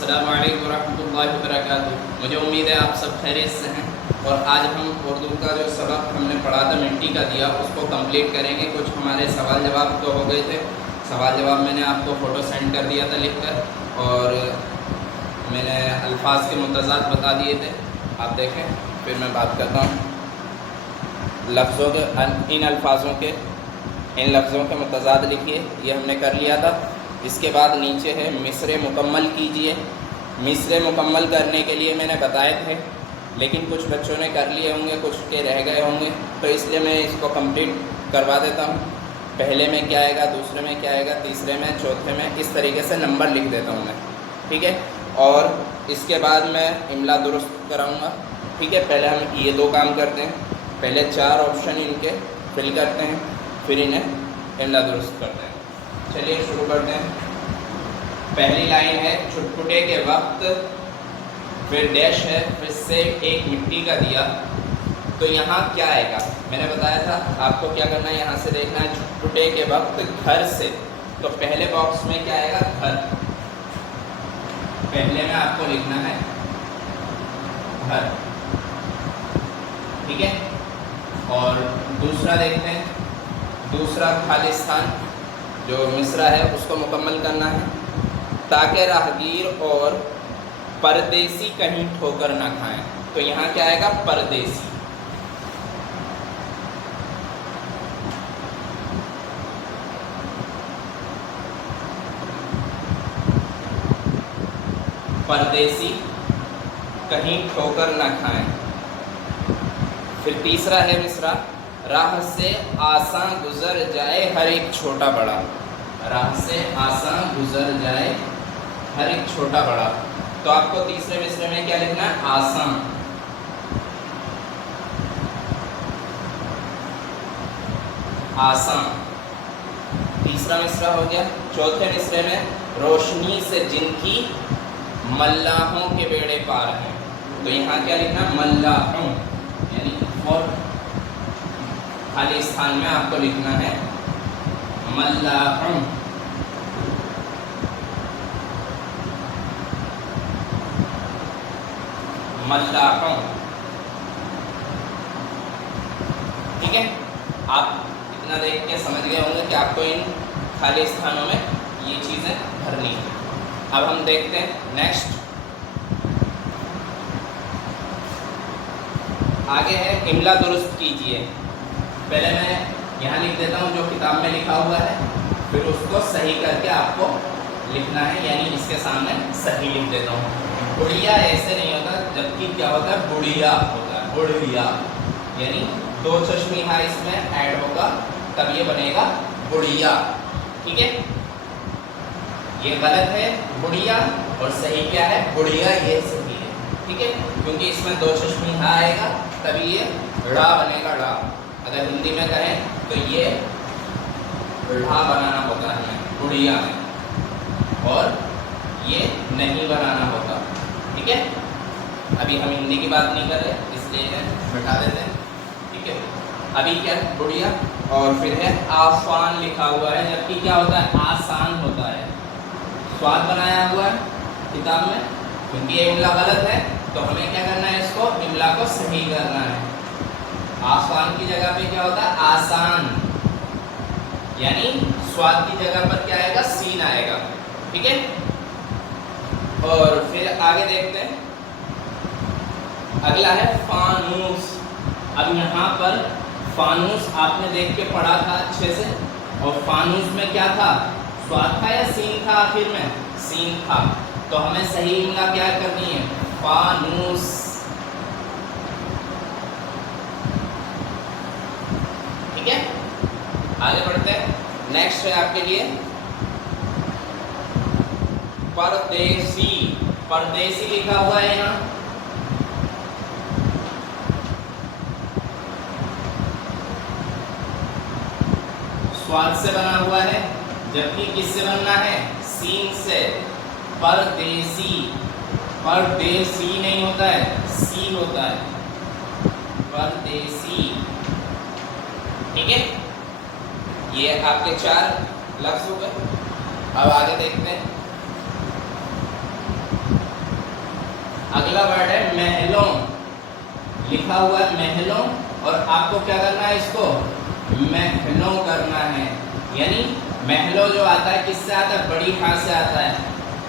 अस्सलामु अलैकुम वरहमतुल्लाहि वबरकातुहू। मुझे उम्मीद है आप सब खैरियत से हैं और आज हम उर्दू का जो सबक हमने पढ़ा था मिट्टी का दिया उसको कंप्लीट करेंगे। कुछ हमारे सवाल जवाब तो हो गए थे, सवाल जवाब मैंने आपको फ़ोटो सेंड कर दिया था लिखकर और मैंने अल्फाज के मुतज़ाद बता दिए थे, आप देखें। फिर मैं बात करता हूँ लफ्ज़ों के, इन अल्फाजों के, इन लफ्ज़ों के मुतज़ाद लिखिए, ये हमने कर लिया था। इसके बाद नीचे है मिसरे मुकम्मल कीजिए। मिसरे मुकम्मल करने के लिए मैंने बताए थे, लेकिन कुछ बच्चों ने कर लिए होंगे, कुछ के रह गए होंगे, तो इसलिए मैं इसको कंप्लीट करवा देता हूँ। पहले में क्या आएगा, दूसरे में क्या आएगा, तीसरे में, चौथे में, इस तरीके से नंबर लिख देता हूँ मैं, ठीक है। और इसके बाद मैं इमला दुरुस्त कराऊँगा, ठीक है। पहले हम ये दो काम करते हैं, पहले 4 ऑप्शन इनके फिल करते हैं, फिर इन्हें इमला दुरुस्त करते हैं। चलिए शुरू करते हैं। पहली लाइन है छुटपुटे के वक्त, फिर डैश है, फिर से एक मिट्टी का दिया। तो यहाँ क्या आएगा, मैंने बताया था आपको क्या करना है, यहाँ से देखना है छुटपुटे के वक्त घर से। तो पहले बॉक्स में क्या आएगा, घर। पहले में आपको लिखना है घर, ठीक है। और दूसरा देखते हैं, दूसरा खाली स्थान जो मिसरा है उसको मुकम्मल करना है। ताकि राहगीर और परदेसी कहीं ठोकर ना खाएं। तो यहाँ क्या आएगा, परदेसी। परदेसी कहीं ठोकर ना खाएं। फिर तीसरा है मिसरा, राह से आसान गुजर जाए हर एक छोटा बड़ा। राह से आसान गुजर जाए हर एक छोटा बड़ा। तो आपको तीसरे मिसरे में क्या लिखना है, आसान। आसान तीसरा मिसरा हो गया। चौथे मिसरे में रोशनी से जिनकी मल्लाहों के बेड़े पार हैं। तो यहाँ क्या लिखना, मल्लाहों, यानी और खाली स्थान में आपको लिखना है मल्लाहों। मल्लाहों, ठीक है। आप इतना देख के समझ गए होंगे कि आपको इन खाली स्थानों में ये चीज़ें भरनी है। अब हम देखते हैं नेक्स्ट, आगे है इमला दुरुस्त कीजिए। पहले मैं यहाँ लिख देता हूँ जो किताब में लिखा हुआ है, फिर उसको सही करके आपको लिखना है, यानी इसके सामने सही लिख देता हूँ। बुढ़िया ऐसे नहीं होता, जबकि क्या होता है, बुढ़िया होता है। बुढ़िया यानी 2 चश्मिहा इसमें ऐड होगा, तब ये बनेगा बुढ़िया, ठीक है। ये गलत है बुढ़िया, और सही क्या है, बुढ़िया, ये सही है, ठीक है। क्योंकि इसमें 2 चश्मिहा आएगा, तभी ये ड़ा बनेगा, ड़ा। अगर हिंदी में कहें तो ये ढ़ा बनाना होता है बुढ़िया में, और ये नहीं बनाना होता, ठीक है। अभी हम हिंदी की बात नहीं कर रहे, इसलिए इन्हें बिठा देते हैं, ठीक है। अभी क्या है, बुढ़िया, और फिर है आसान लिखा हुआ है, जबकि क्या होता है, आसान होता है। स्वाद बनाया हुआ है किताब में, क्योंकि ये इमला गलत है, तो हमें क्या करना है, इसको इमला को सही करना है। आसान की जगह पे क्या होता है, आसान, यानी स्वाद की जगह पर क्या आएगा, सीन आएगा, ठीक है। और फिर आगे देखते हैं, अगला है फानूस। अब यहाँ पर फानूस आपने देख के पढ़ा था अच्छे से, और फानूस में क्या था, स्वाद था या सीन था, आखिर में सीन था। तो हमें सही इमला क्या करनी है, फानूस, ठीक है। आगे बढ़ते हैं, नेक्स्ट है आपके लिए परदेसी। परदेसी लिखा हुआ है यहाँ, स्वाद से बना हुआ है, जबकि किससे बनना है, सीन से। परदेसी, परदेसी नहीं होता है, सी होता है, परदेसी, ठीक है। ये आपके 4 लफ्ज हो गए। अब आगे देखते हैं, अगला वर्ड है महलों, लिखा हुआ है महलों, और आपको क्या करना है, इसको महलों करना है। यानी महलों जो आता है किससे आता है, बड़ी हा से आता है,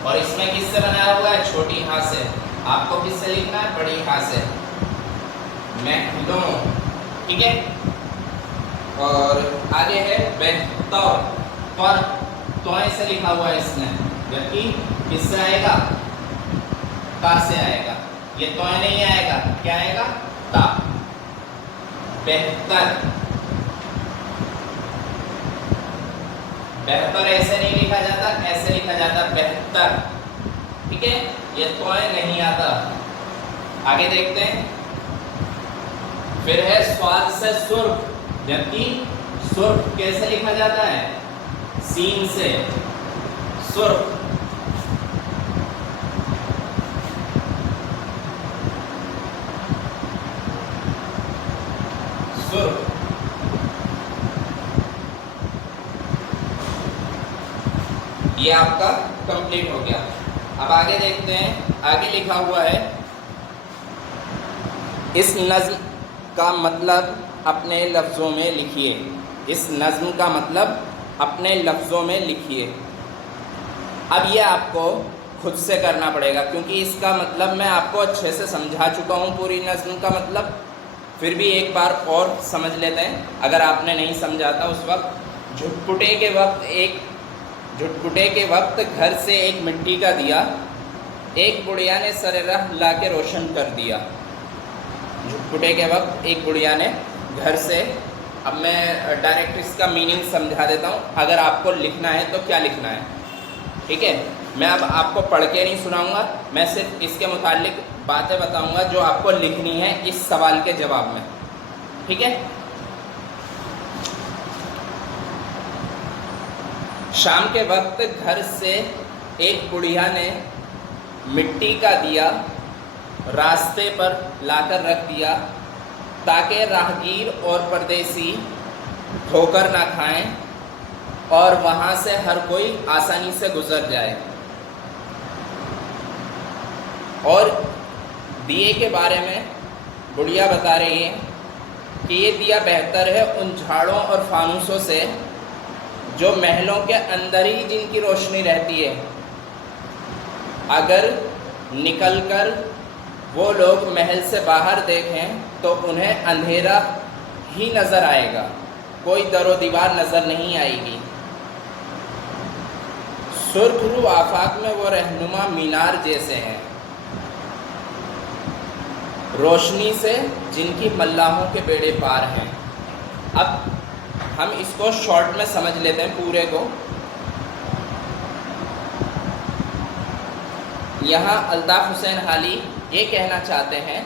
और इसमें किससे बनाया हुआ है, छोटी हा से। आपको किससे लिखना है, बड़ी हा से, महलों, ठीक है। और आगे है बेहतर, पर तोय से लिखा हुआ है इसमें, जबकि किससे आएगा, का से आएगा। ये तोय नहीं आएगा, क्या आएगा, ता। बेहतर, बेहतर ऐसे नहीं लिखा जाता, ऐसे लिखा जाता बेहतर, ठीक है। ये तोय नहीं आता। आगे देखते हैं, फिर है स्वाद से सुर्ख, जबकि सुर्ख कैसे लिखा जाता है, सीन से, सुर्ख। सुर्ख, ये आपका कंप्लीट हो गया। अब आगे देखते हैं, आगे लिखा हुआ है इस नज्म का मतलब अपने लफ्ज़ों में लिखिए। इस नज्म का मतलब अपने लफ्ज़ों में लिखिए। अब ये आपको खुद से करना पड़ेगा, क्योंकि इसका मतलब मैं आपको अच्छे से समझा चुका हूँ पूरी नज्म का मतलब। फिर भी एक बार और समझ लेते हैं, अगर आपने नहीं समझा था उस वक्त। झुटपुटे के वक्त घर से एक मिट्टी का दिया, एक बुढ़िया ने सरे राह ला के रोशन कर दिया। झुटपुटे के वक्त एक बुढ़िया ने घर से, अब मैं डायरेक्ट इसका मीनिंग समझा देता हूँ, अगर आपको लिखना है तो क्या लिखना है, ठीक है। मैं अब आपको पढ़ के नहीं सुनाऊंगा, मैं सिर्फ इसके मुतालिक बातें बताऊंगा जो आपको लिखनी है इस सवाल के जवाब में, ठीक है। शाम के वक्त घर से एक बुढ़िया ने मिट्टी का दिया रास्ते पर लाकर रख दिया, ताकि राहगीर और परदेसी ठोकर ना खाएं और वहाँ से हर कोई आसानी से गुजर जाए। और दिए के बारे में बुढ़िया बता रही है कि ये दिया बेहतर है उन झाड़ों और फानूसों से जो महलों के अंदर ही जिनकी रोशनी रहती है। अगर निकलकर वो लोग महल से बाहर देखें तो उन्हें अंधेरा ही नज़र आएगा, कोई दरो दीवार नज़र नहीं आएगी। सुर्खरू आफाक में वो रहनुमा मीनार जैसे हैं, रोशनी से जिनकी मल्लाहों के बेड़े पार हैं। अब हम इसको शॉर्ट में समझ लेते हैं पूरे को। यहाँ अल्ताफ़ हुसैन हाली ये कहना चाहते हैं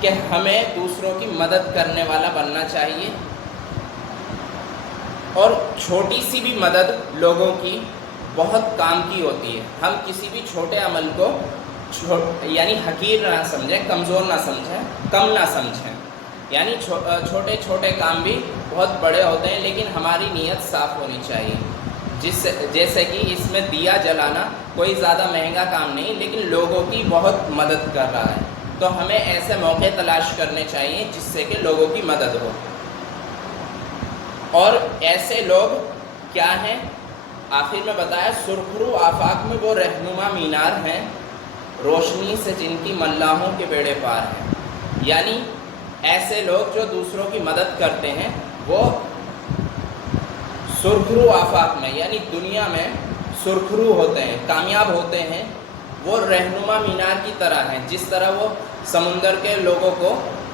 कि हमें दूसरों की मदद करने वाला बनना चाहिए, और छोटी सी भी मदद लोगों की बहुत काम की होती है। हम किसी भी छोटे अमल को यानी हकीर ना समझें, कमज़ोर ना समझें, कम ना समझें। यानी छोटे छोटे काम भी बहुत बड़े होते हैं, लेकिन हमारी नीयत साफ़ होनी चाहिए। जैसे कि इसमें दिया जलाना कोई ज़्यादा महंगा काम नहीं, लेकिन लोगों की बहुत मदद कर रहा है, तो हमें ऐसे मौके तलाश करने चाहिए जिससे कि लोगों की मदद हो। और ऐसे लोग क्या हैं, आखिर में बताया, सुरखरू आफाक में वो रहनुमा मीनार हैं, रोशनी से जिनकी मल्लाहों के बेड़े पार हैं। यानी ऐसे लोग जो दूसरों की मदद करते हैं वो सुरखरू आफाक में यानी दुनिया में सुरखरू होते हैं, कामयाब होते हैं। वो रहनुमा मीनार की तरह हैं, जिस तरह वो समुंदर के लोगों को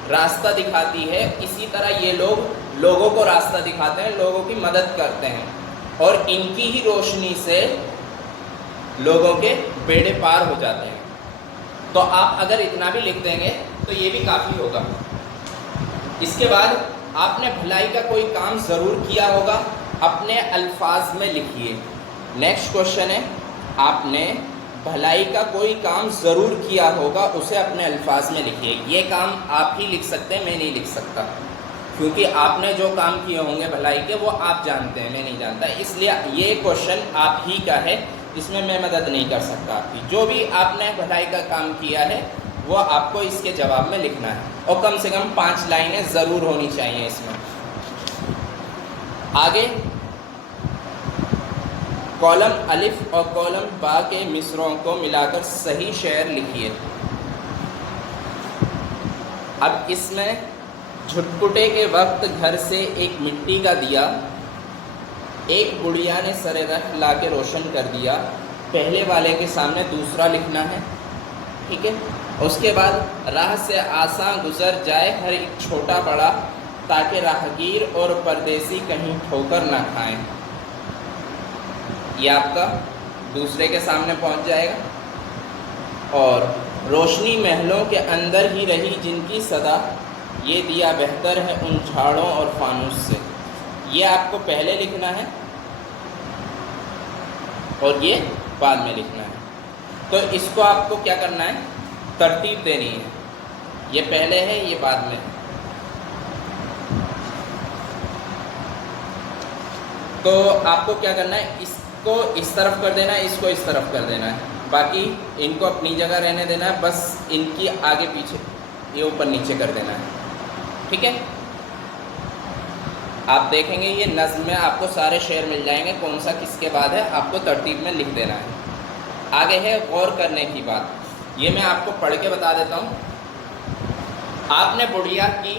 रास्ता दिखाती है, इसी तरह ये लोग लोगों को रास्ता दिखाते हैं, लोगों की मदद करते हैं, और इनकी ही रोशनी से लोगों के बेड़े पार हो जाते हैं। तो आप अगर इतना भी लिख देंगे तो ये भी काफ़ी होगा। इसके बाद आपने भलाई का कोई काम ज़रूर किया होगा, अपने अल्फाज में लिखिए। नेक्स्ट क्वेश्चन है, आपने भलाई का कोई काम ज़रूर किया होगा, उसे अपने अल्फाज में लिखिए। ये काम आप ही लिख सकते हैं, मैं नहीं लिख सकता, क्योंकि आपने जो काम किए होंगे भलाई के वो आप जानते हैं, मैं नहीं जानता। इसलिए ये क्वेश्चन आप ही का है, इसमें मैं मदद नहीं कर सकता आपकी। जो भी आपने भलाई का काम किया है वो आपको इसके जवाब में लिखना है, और कम से कम 5 लाइनें ज़रूर होनी चाहिए इसमें। आगे कॉलम अलिफ और कॉलम बा के मिसरों को मिलाकर सही शेर लिखिए। अब इसमें झुटपुटे के वक्त घर से एक मिट्टी का दिया, एक बुढ़िया ने सरे रख ला के रोशन कर दिया। पहले वाले के सामने दूसरा लिखना है, ठीक है। उसके बाद राह से आसा गुजर जाए हर एक छोटा बड़ा, ताकि राहगीर और परदेसी कहीं ठोकर ना खाएं। ये आपका दूसरे के सामने पहुंच जाएगा। और रोशनी महलों के अंदर ही रही जिनकी सदा, ये दिया बेहतर है उन झाड़ों और फानूस से। ये आपको पहले लिखना है और ये बाद में लिखना है। तो इसको आपको क्या करना है, तरतीब देनी है। ये पहले है, ये बाद में है। तो आपको क्या करना है, इसको इस तरफ कर देना है, इसको इस तरफ कर देना है, बाकी इनको अपनी जगह रहने देना है। बस इनकी आगे पीछे ये ऊपर नीचे कर देना है, ठीक है। आप देखेंगे ये नज़्म में आपको सारे शेर मिल जाएंगे, कौन सा किसके बाद है आपको तरतीब में लिख देना है। आगे है गौर करने की बात, ये मैं आपको पढ़ के बता देता हूँ। आपने बुढ़िया की,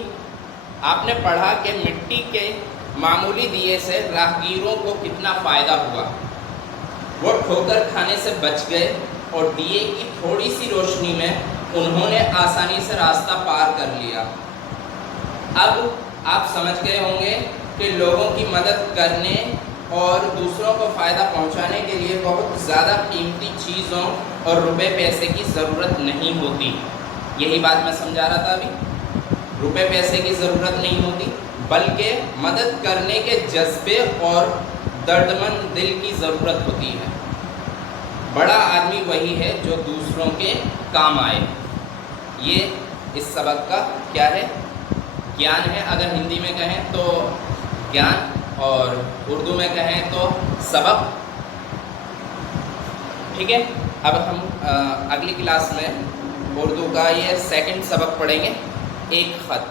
आपने पढ़ा कि मिट्टी के मामूली दिए से राहगीरों को कितना फ़ायदा हुआ। वो ठोकर खाने से बच गए और दिए की थोड़ी सी रोशनी में उन्होंने आसानी से रास्ता पार कर लिया। अब आप समझ गए होंगे कि लोगों की मदद करने और दूसरों को फ़ायदा पहुंचाने के लिए बहुत ज़्यादा कीमती चीज़ों और रुपए पैसे की ज़रूरत नहीं होती। यही बात मैं समझा रहा था अभी। रुपए पैसे की ज़रूरत नहीं होती, बल्कि मदद करने के जज्बे और दर्दमंद दिल की ज़रूरत होती है। बड़ा आदमी वही है जो दूसरों के काम आए। ये इस सबक का क्या है, ज्ञान है। अगर हिंदी में कहें तो ज्ञान, और उर्दू में कहें तो सबक, ठीक है। अब हम अगली क्लास में उर्दू का ये सेकंड सबक पढ़ेंगे, एक ख़त।